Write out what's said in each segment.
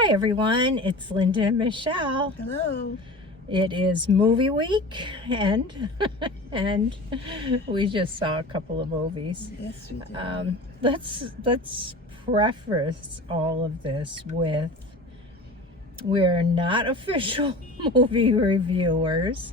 Hi everyone, it's Linda and Michelle. Hello. It is movie week and and we just saw a couple of movies. Yes, we did. Let's preface all of this with we're not official movie reviewers,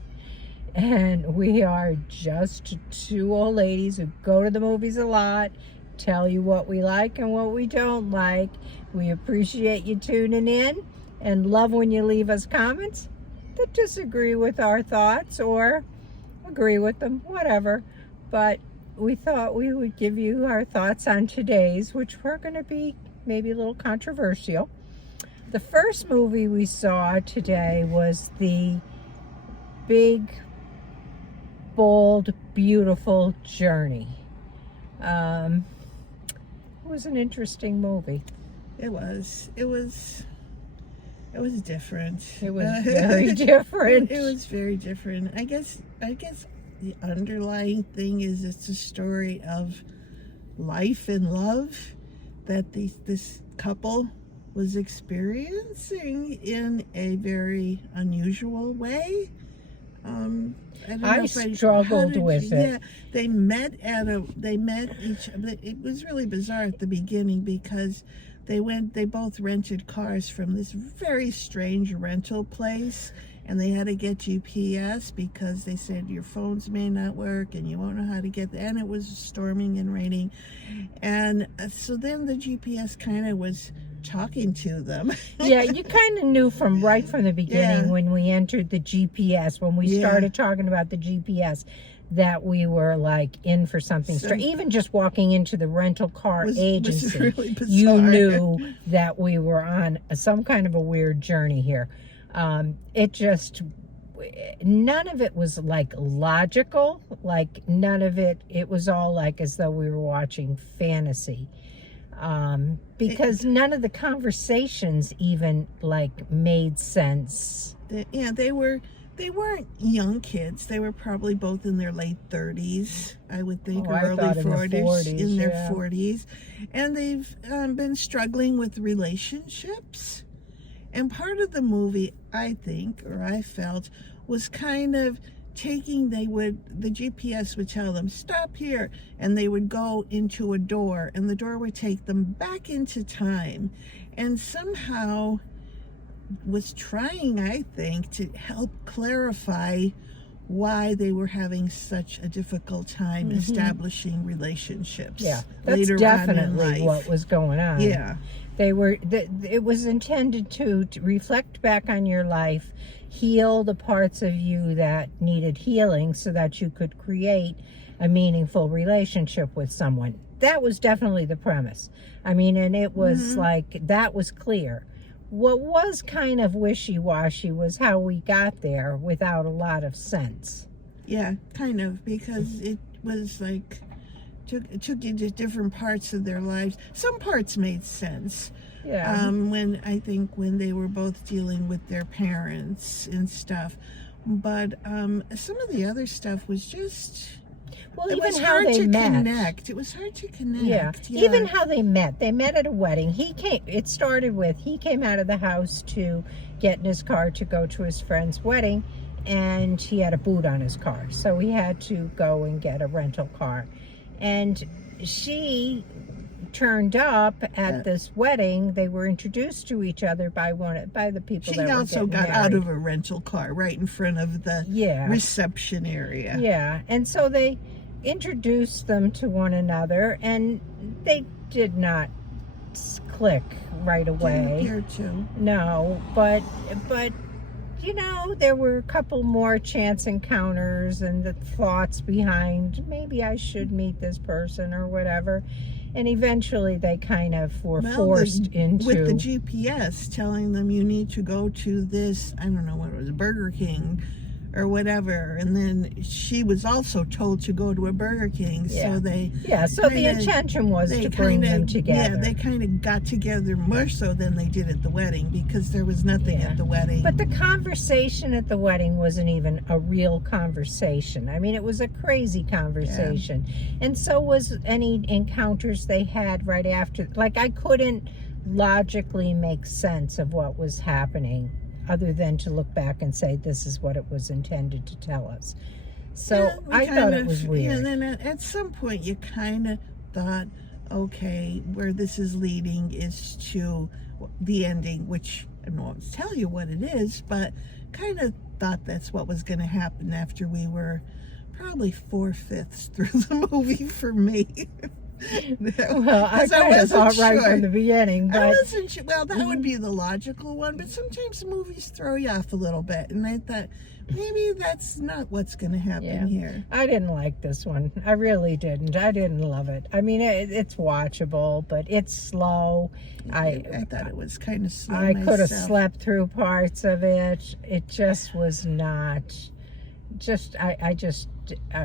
and we are just two old ladies who go to the movies a lot, tell you what we like and what we don't like. We appreciate you tuning in and love when you leave us comments that disagree with our thoughts or agree with them, whatever. But we thought we would give you our thoughts on today's, which were going to be maybe a little controversial. The first movie we saw today was the big, bold, beautiful Journey. It was an interesting movie. It was different. It was very different. It was very different. I guess the underlying thing is it's a story of life and love that this couple was experiencing in a very unusual way. I struggled with it. Yeah, they met each. It was really bizarre at the beginning because they both rented cars from this very strange rental place, and they had to get GPS because they said your phones may not work and you won't know how to get there. And it was storming and raining, and so then the GPS kind of was talking to them. Yeah, you kind of knew right from the beginning when we entered the GPS, when we started talking about the GPS, that we were like in for something strange. Even just walking into the rental car agency, was really bizarre. You knew that we were on some kind of a weird journey here. None of it was like logical, like none of it was all like as though we were watching fantasy. Because none of the conversations even like made sense. They weren't young kids. They were probably both in their late 30s, I would think, or early 40s, in their 40s. And they've been struggling with relationships. And part of the movie, I think, or I felt, was kind of the GPS would tell them, stop here, and they would go into a door, and the door would take them back into time, and somehow was trying, I think, to help clarify why they were having such a difficult time establishing relationships. Yeah, that's definitely what was going on. Yeah. It was intended to reflect back on your life, heal the parts of you that needed healing so that you could create a meaningful relationship with someone. That was definitely the premise. I mean, and it was like, that was clear. What was kind of wishy-washy was how we got there without a lot of sense. Yeah, kind of, because it was like, it took you to different parts of their lives. Some parts made sense. Yeah. When they were both dealing with their parents and stuff. But some of the other stuff was just... Well, even how they met. It was hard to connect. Yeah. Even how they met. They met at a wedding. It started with, he came out of the house to get in his car to go to his friend's wedding, and he had a boot on his car. So he had to go and get a rental car. And she turned up at this wedding. They were introduced to each other by the people that were getting married. She also got out of a rental car right in front of the reception area. Yeah, and so they introduced them to one another, and they did not click right away. Didn't appear to. No, but there were a couple more chance encounters and the thoughts behind, maybe I should meet this person or whatever. And eventually they kind of were forced into... With the GPS telling them you need to go to this, I don't know what it was, Burger King or whatever. And then she was also told to go to a Burger King. So they... Yeah, so the intention was to bring them together. Yeah, they kind of got together more so than they did at the wedding, because there was nothing at the wedding. But the conversation at the wedding wasn't even a real conversation. I mean, it was a crazy conversation. And so was any encounters they had right after. Like, I couldn't logically make sense of what was happening, other than to look back and say this is what it was intended to tell us. So Yeah, I thought it was weird. And then at some point you kind of thought, okay, where this is leading is to the ending, which I won't tell you what it is, but kind of thought that's what was going to happen after we were probably 4/5 through the movie for me. Well, I kind of thought right from the beginning, but I wasn't sure. Well, that would be the logical one, but sometimes movies throw you off a little bit, and I thought maybe that's not what's going to happen here. I didn't like this one. I really didn't. I didn't love it. I mean, it's watchable, but it's slow. I thought it was kind of slow. I could have slept through parts of it. It just was not. It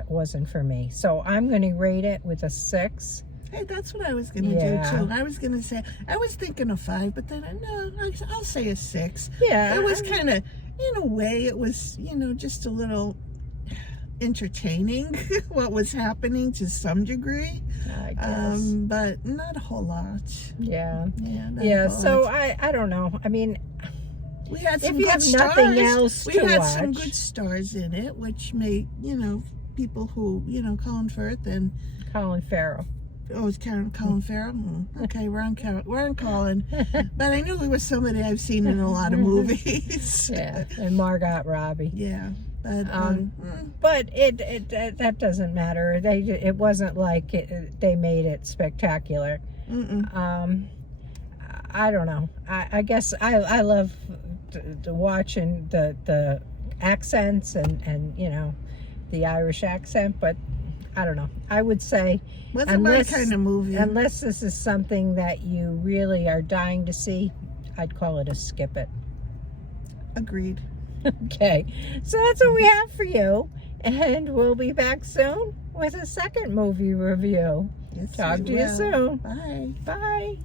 wasn't for me. So I'm going to rate it with a 6. Hey, that's what I was going to do too. I was going to say, I was thinking a 5, but then I'll say a 6. Yeah. It was kind of, in a way, it was, just a little entertaining what was happening to some degree. I guess. But not a whole lot. Yeah. Yeah. So I don't know. I mean, we had some if you good have stars. nothing else We to had watch. some good stars in it, which made, people who, Colin Firth and Colin Farrell. Oh, it's Colin Farrell? Okay, we're on Colin. But I knew he was somebody I've seen in a lot of movies. Yeah, and Margot Robbie. Yeah. But that doesn't matter. It wasn't like they made it spectacular. I don't know. I guess I love watching the accents and the Irish accent, but I don't know. I would say wasn't my kind of movie. Unless this is something that you really are dying to see, I'd call it a skip it. Agreed. Okay, so that's what we have for you, and we'll be back soon with a second movie review. Yes, Talk to you soon. Bye. Bye.